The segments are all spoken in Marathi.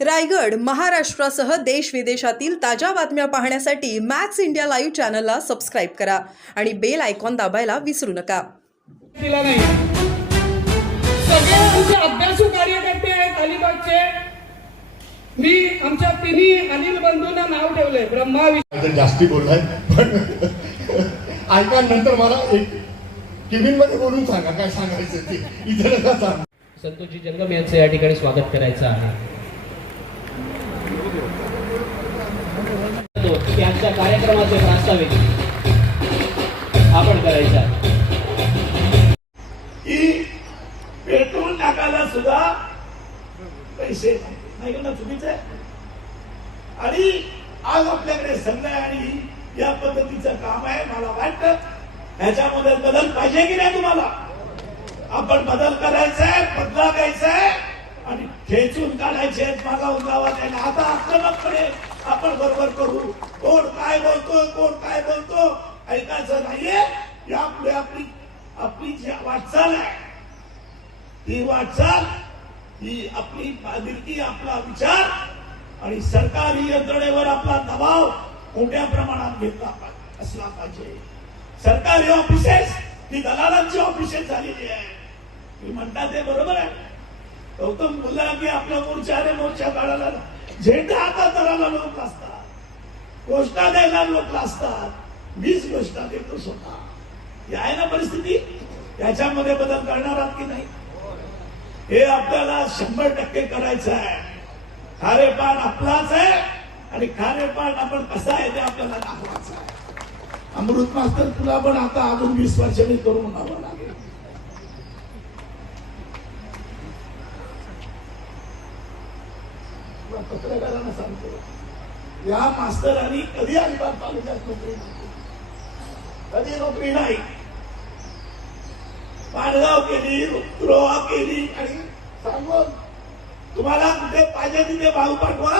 रायगड महाराष्ट्रासह देश विदेशातील ताज्या बातम्या पाहण्यासाठी मॅक्स इंडिया लाईव्ह चॅनलला सबस्क्राईब करा आणि बेल आयकॉन दाबायला विसरू नका. दिला नाही. सगळे आमचे अभ्यासू कार्यकर्ते आहेत अलिबागचे. मी आमच्या तिन्ही अनिल बंधूंना नाव जास्ती बोललाय पण ऐका नंतर मला एक मध्ये बोलून सांगा काय सांगायचं ते. संतोषजी जंगम यांचं या ठिकाणी स्वागत करायचं आहे. या कार्यक्रमाचे प्रास्ताविक आपण करायचं आहे. की पेट्रोल टाकायला सुद्धा पैसे नाही. ना चुकीचं आहे. आणि आज आपल्याकडे संधी आणि या पद्धतीचं काम आहे मला वाटतं ह्याच्यामध्ये बदल पाहिजे की नाही तुम्हाला? आपण बदल करायचा आहे बदला घ्यायचा आहे खेचून काढायचे आहेत गावात. आहे आता आक्रमकपणे आपण बरोबर करू. कोण काय बोलतो कोण काय बोलतो ऐकायचं नाहीये. यापुढे आपली आपली जी वाटचाल आहे ही वाटचाल ही आपली बांधिलकी आपला विचार आणि सरकारी यंत्रणेवर आपला दबाव मोठ्या प्रमाणात घेतला असला पाहिजे. सरकारी ऑफिसेस ही दलालांची ऑफिसेस झालेली आहे तुम्ही म्हणता ते बरोबर आहे. गौतम बोलला की आपला मोर्चा अरे मोर्चा काढायला झेंडा हातात धरायला लोक असतात. घोषणा द्यायला लोक असतात. वीस घोषणा देतो स्वतः. आहे ना परिस्थिती? याच्यामध्ये बदल करणार आहात की नाही? हे आपल्याला शंभर टक्के करायचं आहे. खारेपान आपलाच आहे आणि खारेपान आपण कसा आहे ते आपल्याला दाखवायचं आहे. अमृत मास्तर तुला पण आता अजून वीस वर्षांनी करून म्हणावं लागेल तुला पत्रकारांना सांगतो. या मास्तरांनी कधी अलिबाग तालुक्यात नोकरी नाही कधी नोकरी नाही? पाडगाव केली रोहा केली आणि सांगून तुम्हाला कुठे पाहिजे तिथे भाऊ पाठवा.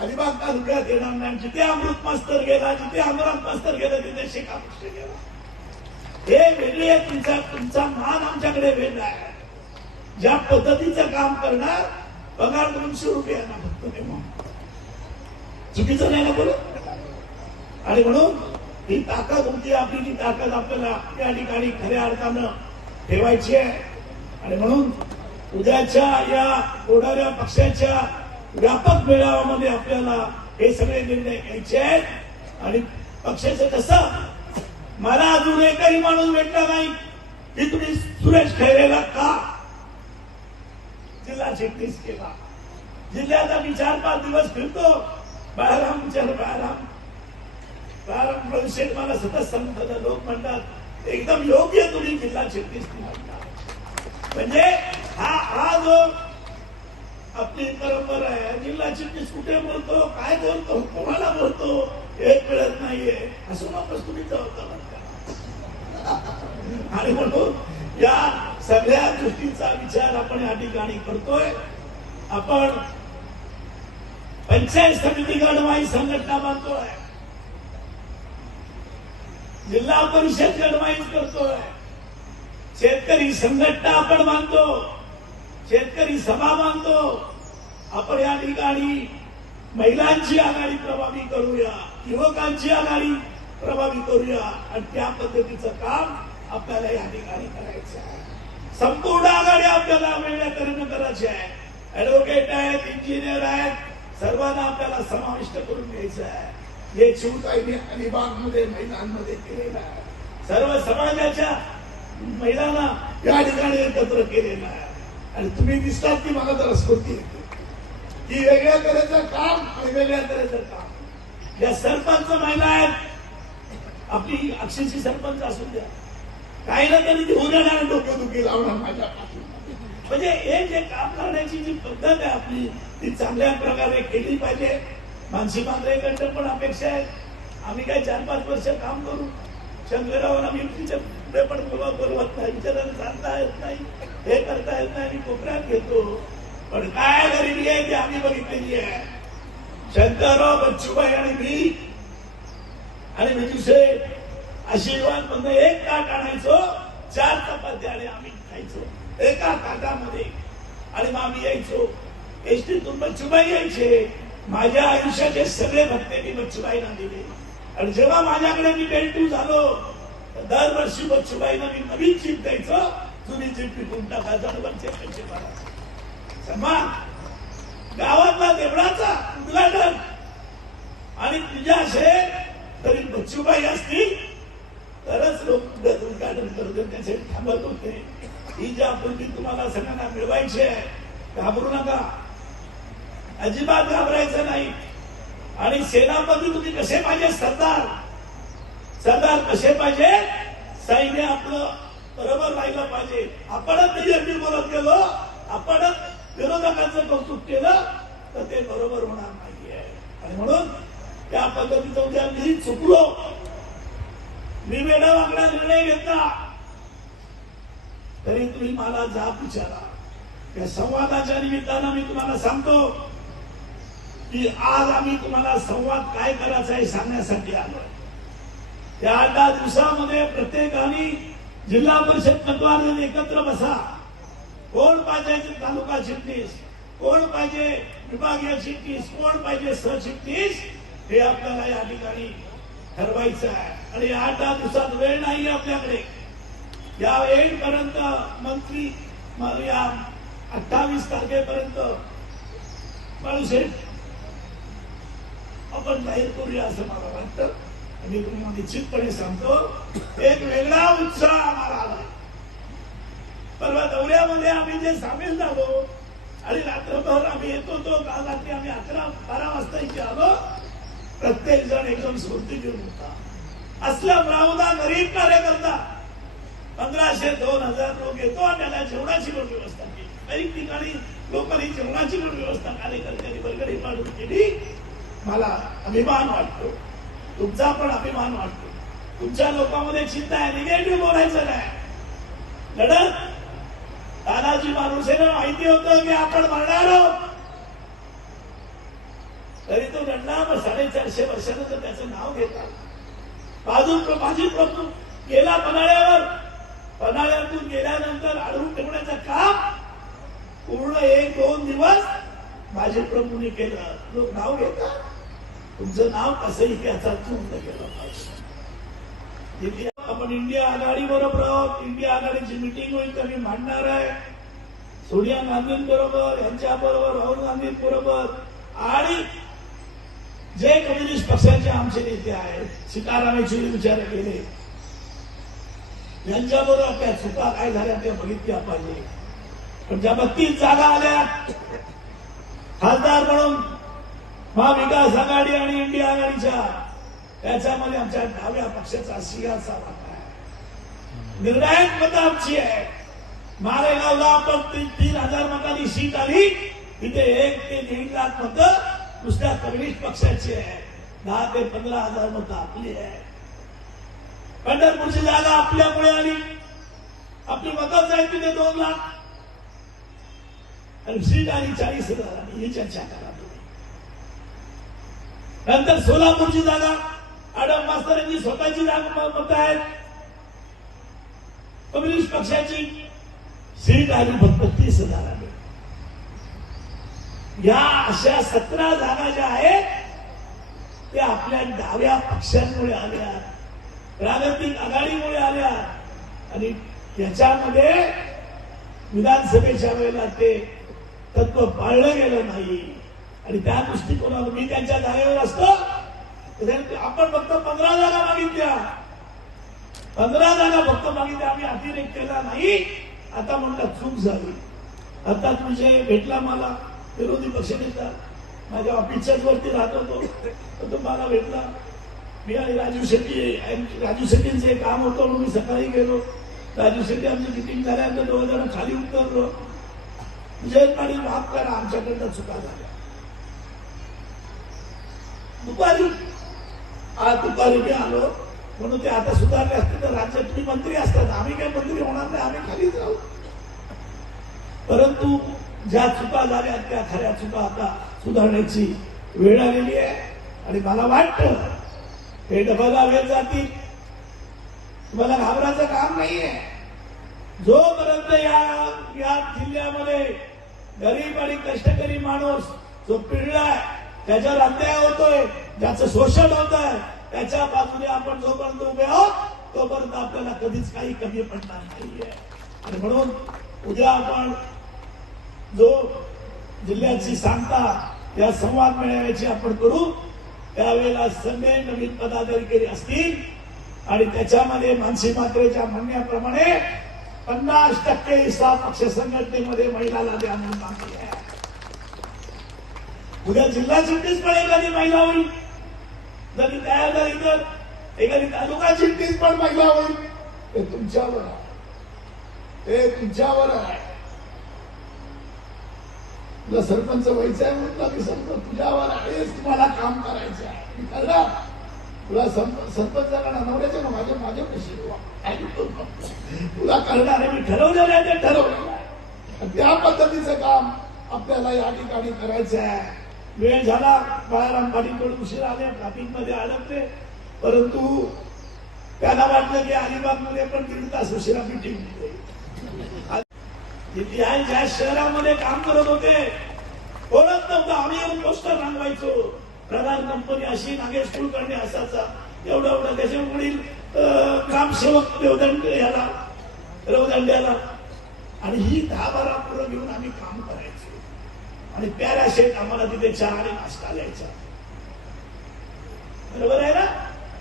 अलिबाग तालुक्यात येणार नाही. जिथे अमृत मास्तर गेला जिथे अमरात मास्तर गेला तिथे शेखा पुष्टे गेला. हे वेगळे आहे, तुमचा तुमचा मान आमच्याकडे वेगळा आहे. ज्या पद्धतीचं काम करणार पगार दोनशे रुपये आहे फक्त तेव्हा चुकीचं नाही ना बोलत? आणि म्हणून ही ताकद होती आपली ती ताकद आपल्याला या ठिकाणी खऱ्या अर्थानं ठेवायची आहे. आणि म्हणून उद्याच्या या होणाऱ्या पक्षाच्या व्यापक मेळाव्यामध्ये आपल्याला हे सगळे निर्णय घ्यायचे आहेत. आणि पक्षाचं कसं मला अजून एकही माणूस भेटला नाही. की तुम्ही सुरेश खैरेला का? जिल्हा चिटणीस केला. जिल्ह्यात आम्ही चार पाच दिवस फिरतो. बाळाराम चल बाळाराम. बाळाराम प्रभुशेठ मला सतत सांगतात लोक म्हणतात एकदम योग्य तुम्ही जिल्हा चिटणीस म्हणतात म्हणजे हा हा जो आपली परंपरा आहे जिल्हा चिटणीस कुठे बोलतो काय बोलतो कोणाला बोलतो हे कळत नाहीये. असं वापस तुम्ही जबाबदार आणि म्हणून या सगळ्या गोष्टींचा विचार आपण या ठिकाणी करतोय. आपण पंचायत समिती गणवाई संघटना बांधतोय. जिल्हा परिषद गणवाई करतोय. शेतकरी संघटना आपण बांधतो. शेतकरी सभा बांधतो. आपण या ठिकाणी महिलांची आघाडी प्रभावी करूया युवकांची आघाडी प्रभावी करूया. आणि त्या पद्धतीचं काम आपल्याला या ठिकाणी करायचं आहे. संपूर्ण आघाडी आपल्याला वेगळ्या तऱ्हेनं करायची आहे. ऍडव्होकेट आहेत इंजिनियर आहेत सर्वांना आपल्याला समाविष्ट करून घ्यायचं आहे. हे शिवताईने अलिबागमध्ये महिलांमध्ये केलेलं आहे. सर्व समाजाच्या महिलांना या ठिकाणी एकत्र केलेलं आहे. आणि तुम्ही दिसतात की मला जरा स्फूर्ती येते. की वेगळ्या तऱ्हेचं काम आणि वेगळ्या तऱ्हेचं काम. या सरपंच महिला आहेत. आपली अक्षरशी सरपंच असू द्या. काही ना तरी ती उन्हाळ्याने डोकेदुखी लावणार माझ्या पाठीमागे. म्हणजे हे जे काम करण्याची जी पद्धत आहे आपली ती चांगल्या प्रकारे केली पाहिजे. मानसी मांजरेकडनं पण अपेक्षा आहे. आम्ही काय चार पाच वर्ष काम करू? शंकरराव आम्ही तिच्या पुढे पण बोलवा बोलवत नाही. विचारायला सांगता येत नाही. हे करता येत नाही आम्ही कोकणात घेतो. पण काय गरिबी आहे ती आम्ही बघितलेली आहे. शंकरराव बच्चूबाई आणि मी आणि मी दुसरे आशीर्वाद मधनं एक ताट आणायचो चार चपात्या आणि आम्ही खायचो. एका ताटामध्ये आणि मग आम्ही यायचो. एसटीतून मच्छुबाई यायचे. माझ्या आयुष्याचे सगळे भत्ते मी बच्चूबाईंना दिले. आणि जेव्हा माझ्याकडे मी बेल्टू झालो तर दरवर्षी बच्चूबाईंना मी नवीन जीप द्यायचं. जुनी जीप विकून टाकायचं वरचे पैसे भरायचे सन्मान गावातला देवळाचा उद्घाटन. आणि तुझ्या असे तरी मच्छुबाई असतील तरच लोक उद्घाटन करतो त्याचे थांबत होते. ही ज्या आपण तुम्हाला सगळ्यांना मिळवायची आहे घाबरू नका. अजिबात घाबरायचं नाही. आणि सेनापती तुम्ही कसे पाहिजे? सरदार. सरदार कसे पाहिजे? सैन्य आपलं बरोबर राहिलं पाहिजे. आपणच नियंत्री बोलत गेलो. आपणच विरोधकांचं कौतुक केलं तर ते बरोबर होणार नाहीये. आणि म्हणून त्या पद्धतीचा उद्या मी चुकलो. मी वेडा वाकडा निर्णय घेतला. तरी तुम्ही मला जाब विचारा. या संवादाच्या निमित्तानं मी तुम्हाला सांगतो की आज आम्ही तुम्हाला संवाद काय करायचा आहे सांगण्यासाठी आलो या आठ दहा दिवसामध्ये प्रत्येकाने जिल्हा परिषद तत्वाने एकत्र बसा. कोण पाहिजे तालुका चिटणीस कोण पाहिजे विभागीय चिटणीस कोण पाहिजे सहचिटणीस हे आपल्याला या ठिकाणी ठरवायचं आहे. आणि या आठ दहा दिवसात वेळ नाही आपल्याकडे. या पर्यंत मंत्री या अठ्ठावीस तारखेपर्यंत. माणूस आपण जाहीर करूया असं मला वाटतं. आणि तुम्हाला निश्चितपणे सांगतो एक वेगळा उत्साह आम्हाला आला. परवा दौऱ्यामध्ये आम्ही जे सामील झालो आणि रात्रभर आम्ही येत होतो काल रात्री आम्ही अकरा बारा वाजता इथे आलो. प्रत्येक जण एकदम स्फूर्ती घेऊन होता. असला ब्राह्मणा गरीब कार्यकर्ता. पंधराशे दोन हजार लोक येतो आणि त्याला जेवणाची पण व्यवस्था केली. काही ठिकाणी लोकांनी जेवणाची पण व्यवस्था कार्यकर्त्यांनी वर्गणी पाडून केली. मला अभिमान वाटतो. तुमचा पण अभिमान वाटतो. तुमच्या लोकांमध्ये चिंता आहे निगेटिव्ह बोलायचं नाही. लढत? दादाजी माणूसेला माहिती होतं की आपण मरणार आहोत. तरी तो लढला मग साडेचारशे वर्षानंतर त्याचं नाव घेतात बाजू माझी प्रभू गेला पन्हाळ्यावर. पन्हाळ्यातून गेल्यानंतर अडवून ठेवण्याचं काम पूर्ण एक दोन दिवस माझे प्रभूने केलं. लोक नाव घेतात. तुमचं नाव कसंही याचा नोंद केलं पाहिजे. आपण इंडिया आघाडी बरोबर आहोत. इंडिया आघाडीची मिटिंग होईल तर मी मांडणार आहे. सोनिया गांधींबरोबर यांच्या बरोबर राहुल गांधी बरोबर आणि जे कम्युनिस्ट पक्षाचे आमचे नेते आहेत सीताराम येचुरी विचार केले. यांच्याबरोबर आपल्या चुका काय झाल्या त्या बघितल्या पाहिजे. पण ज्या बत्तीस जागा आल्या खासदार म्हणून महाविकास आघाडी आणि इंडिया आघाडीच्या त्याच्यामध्ये आमच्या डाव्या पक्षाचा सिंहाचा वाटा आहे. निर्णायक मत आमची आहे. मारेगावला आपण तीन तीन हजार मतांनी सीट आली. इथे एक ते दीड लाख मतं दुसऱ्या कम्युनिस्ट पक्षाची आहे. दहा ते पंधरा हजार मत आपली आहे. पंढरपूरची जागा आपल्यामुळे आली. आपली मतं जाईल तिथे दोन लाख. आणि सीट आली चाळीस हजारांनी ही चर्चा करा. नंतर सोलापूरची जागा. आडम मास्तर यांची स्वतःची जागा मत आहेत. कम्युनिस्ट पक्षाची सीट आली फक्त तीस हजारांनी. या अशा सतरा जागा ज्या आहेत ते आपल्या डाव्या पक्षांमुळे आल्या. प्रागतिक आघाडीमुळे आल्या. आणि त्याच्यामध्ये विधानसभेच्या वेळेला ते तत्व पाळलं गेलं नाही. आणि त्या दृष्टिकोनातून मी त्यांच्या जागेवर असतो. आपण फक्त पंधरा जागा मागितल्या. पंधरा जागा फक्त मागितल्या. आम्ही अतिरेक केला नाही. आता म्हणलं चूक झाली. आता तुझे भेटला मला. विरोधी पक्षनेता माझ्या ऑफिसच्याच वरती राहत होतो. तर तो मला भेटला. मी आणि राजू शेट्टी राजू शेट्टींचं एक काम होतं म्हणून मी सकाळी गेलो. राजू शेट्टी आमची मिटिंग झाल्यानंतर दोघं जण खाली उतरलो. जयंत पाटील माफ करा. आमच्याकडनं चुका झाल्या. दुपारी. आज दुपारी मी आलो. म्हणून ते आता सुधारले असते तर राज्यात तुम्ही मंत्री असतात. आम्ही काही मंत्री होणार नाही. आम्ही खालीच राहू. परंतु ज्या चुका झाल्या त्या खऱ्या चुका आता सुधारण्याची वेळ आलेली आहे. आणि मला वाटतं हे डबल वेळ जातील. तुम्हाला घाबरायचं काम नाहीये. जोपर्यंत या या जिल्ह्यामध्ये गरीब आणि कष्टकरी माणूस जो पिळलाय त्याच्यावर अन्याय होतोय ज्याचं शोषण होत आहे त्याच्या बाजूने आपण जोपर्यंत उभे आहोत तोपर्यंत आपल्याला कधीच काही कमी पडणार नाहीये. आणि म्हणून उद्या आपण जो जिल्ह्याची सांगता या संवाद मेळाव्याची आपण करू. त्यावेळेला सगळे नवीन पदाधिकारी असतील आणि त्याच्यामध्ये मानसी मात्रेच्या म्हणण्याप्रमाणे पन्नास टक्के हिस्सा पक्ष संघटनेमध्ये महिलाला द्या म्हणून मागणी आहे उद्या जिल्हा चिटणीस पण एखादी महिला होईल. जरी तयार झाली तर एखादी तालुका चिटणीस पण महिला होईल. हे तुमच्यावर आहे. हे तुमच्यावर आहे. तुला सरपंच व्हायचं आहे म्हटलं मी सरपंच तुझ्यावर आहेच तुम्हाला काम करायचं आहे. मी करणार. तुला सरपंच सरपंचाला नवऱ्याच्या ना माझ्या माझ्या कशी तुला करणार आहे. मी ठरवलेलं आहे ते ठरवलेलं आहे. त्या पद्धतीचं काम आपल्याला या ठिकाणी करायचं आहे. वेळ झाला बाळाराम पाटीलकडून उशीर आले ट्रॅफिकमध्ये अडकले. परंतु त्याला वाटलं की अलिबागमध्ये पण तीन तास उशिरा मिटिंग ज्या शहरामध्ये काम करत होते ओळख नव्हतं. आम्ही येऊन पोस्टर रांगवायचो. प्रधान कंपनी अशी नागेश कुलकर्णी असायचा. एवढं एवढं त्याच्या वडील अं, ग्रामसेवक देवदंड याला रवदंड्याला आणि ही दहा बारा पुरं घेऊन आम्ही काम करायचो. आणि प्यारा शेठ आम्हाला तिथे चहा आणि नाश्ता द्यायचा. बरोबर आहे ना?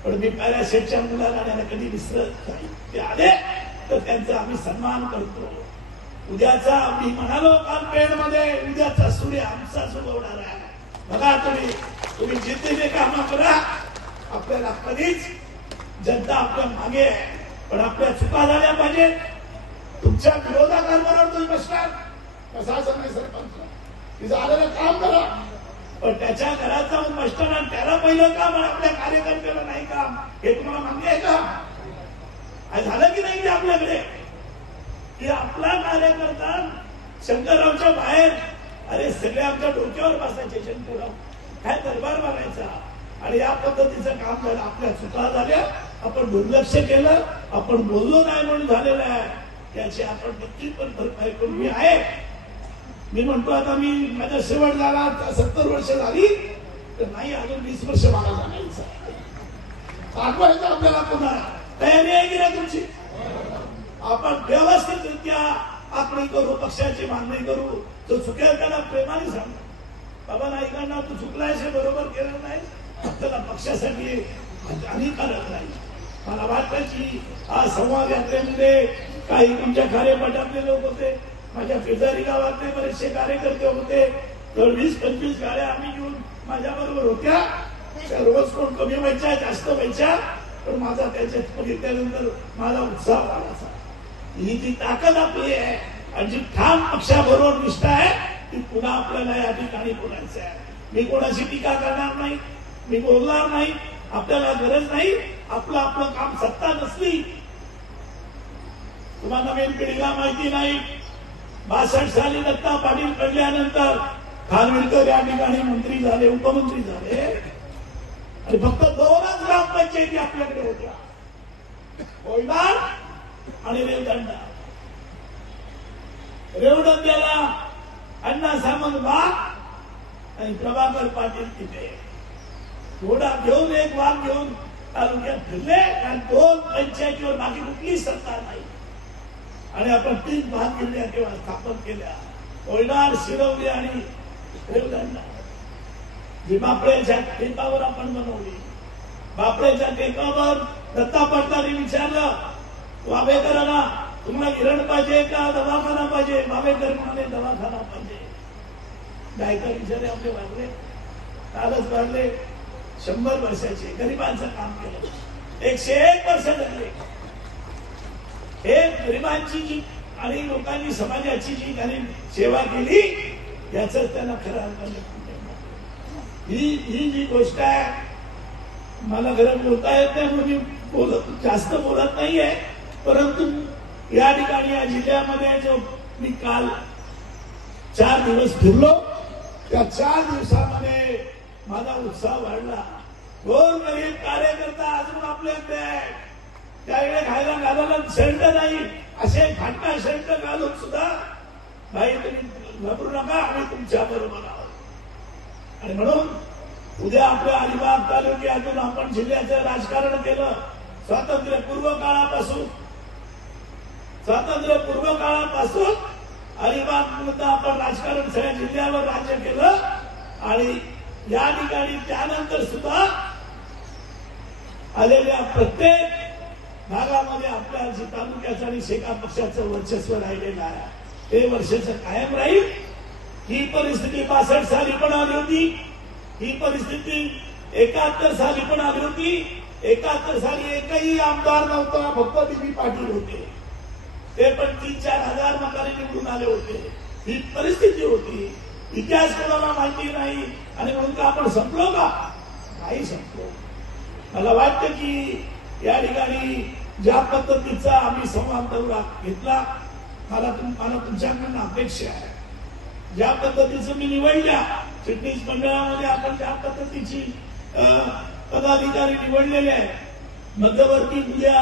पण मी प्यारा शेठच्या मुलाला आणि कधी विसरत नाही. ते आले तर त्यांचा आम्ही सन्मान करतो. उद्याचा आम्ही म्हणालो काल पेडमध्ये उद्याचा सूर्य आमचा सुगवणार आहे. बघा तुम्ही तुम्ही जिद्दीने काम करा. आपल्याला कधीच जनता आपल्या मागे आहे पण आपल्या चुका झाल्या पाहिजेत. तुमच्या विरोधाकांबरोबर तुम्ही बसणार. कसा नाही सरपंच? आलेलं काम करा. पण त्याच्या घरात जाऊन मास्टर आणि त्याला पहिलं काम आणि आपल्या कार्यकर्त्याला नाही काम हे तुम्हाला मान्य आहे का? झालं की नाही आपल्याकडे? की आपला कार्यकर्ता शंकररावच्या बाहेर अरे सगळे आमच्या डोक्यावर बसायचे शंकरराव काय दरबार मारायचा आणि या पद्धतीचं काम झालं आपल्या चुका झाल्या आपण दुर्लक्ष केलं आपण बोललो नाही म्हणून झालेलं आहे त्याची आपण नक्की पण भरपाई करून मी आहे. मी म्हणतो आता मी माझा शेवट झाला सत्तर वर्ष झाली तर नाही अजून वीस वर्ष मला जाणायचं आठवायचं आपल्याला पुन्हा तयारी आहे की नाही तुमची? आपण व्यवस्थितरित्या आपण करू पक्षाची मागणी करू. तो चुकेल त्याला प्रेमाने सांग. बाबा नाईकांना तू चुकलायस बरोबर केलं नाही त्याला पक्षासाठी म्हणजे हानिकारक नाही. मला वाटतं की आज संवाद यात्रेमध्ये काही तुमच्या कार्यपटातले लोक होते. माझ्या शेजारी गावातले बरेचसे कार्यकर्ते होते. तर वीस पंचवीस गाड्या आम्ही घेऊन माझ्या बरोबर होत्या. त्या रोज कोण कमी व्हायच्या जास्त व्हायच्या. पण माझा त्याच्यात बघितल्यानंतर माझा उत्साह वाढायचा. ही जी ताकद आपली आहे आणि जी ठाम पक्षाबरोबर निष्ठा आहे ती पुन्हा आपल्याला या ठिकाणी बोलायचं आहे. मी कोणाशी टीका करणार नाही मी बोलणार नाही आपल्याला गरज नाही आपलं आपलं काम सत्ता नसली. तुम्हाला नवीन पिढीला माहिती नाही बासष्ट साली दत्ता पाटील पडल्यानंतर खानविलकर या ठिकाणी मंत्री झाले उपमंत्री झाले. आणि फक्त दोनच ग्रामपंचायती आपल्याकडे होत्या. कोयनाड आणि रेवदंडा. रेवदंड्याला अण्णा सामंत वाघ आणि प्रभाकर पाटील तिथे. घोडा घेऊन एक वाघ घेऊन तालुक्यात फिरले आणि दोन पंचायतीवर बाकी कुठली सत्ता नाही. आणि आपण तीन भाग केल्या किंवा स्थापन केल्या कोयनार शिरवली आणि भीमापळेच्या टेकावर आपण बनवली. बापळेच्या टेकावर दत्ता पाटलांनी विचारलं वाबेकरांना तुम्हाला हिरण पाहिजे का? दवाखाना पाहिजे? वावेकर म्हणाले दवाखाना पाहिजे. गायका विचारे आपले वागले. कालच वागले. शंभर वर्षाचे. गरिबांचं काम केलं. एकशे एक वर्ष झाले हे गरिबांची जी आणि लोकांनी समाजाची जी त्यांनी सेवा केली याच त्यांना खरं ही ही जी गोष्ट आहे मला खरं बोलता येत नाही म्हणून मी बोलत जास्त बोलत नाहीये परंतु या ठिकाणी या जिल्ह्यामध्ये जो मी काल चार दिवस फिरलो त्या चार दिवसामध्ये माझा उत्साह वाढला. गोर गरीब कार्यकर्ता अजून आपले त्यावेळेला खायला घालायला शर्ट नाही. असे फाटका शर्ट घालून सुद्धा बाई तुम्ही घाबरू नका आम्ही तुमच्या बरोबर आहोत. आणि म्हणून उद्या आपल्या अलिबाग तालुक्यातून आपण जिल्ह्याचं राजकारण केलं. स्वातंत्र्य पूर्व काळापासून स्वातंत्र्य पूर्व काळापासून अलिबाग आपण राजकारण सगळ्या जिल्ह्यावर राज्य केलं. आणि या ठिकाणी त्यानंतर सुद्धा आलेल्या प्रत्येक भागामध्ये आपल्या तालुक्याचं आणि शेका पक्षाचं वर्चस्व राहिलेलं आहे. ते वर्षाचं कायम राहील. ही परिस्थिती बासष्ट साली पण आली होती. ही परिस्थिती एकाहत्तर साली पण आली होती. एकाहत्तर साली एकही आमदार नव्हता. फक्त दिली पाटील होते. ते पण तीन चार हजार मताने निवडून आले होते. ही परिस्थिती होती. इतिहास कोणाला माहिती नाही. आणि म्हणून का आपण संपलो का? नाही संपलो. मला वाटतं की या ठिकाणी ज्या पद्धतीचा आम्ही संवाद दौरा घेतला मला तुम मला तुमच्याकडनं अपेक्षा आहे. ज्या पद्धतीचं मी निवडल्या चिटणीस मंडळामध्ये आपण ज्या पद्धतीची पदाधिकारी निवडलेले आहे मध्यवर्ती उद्या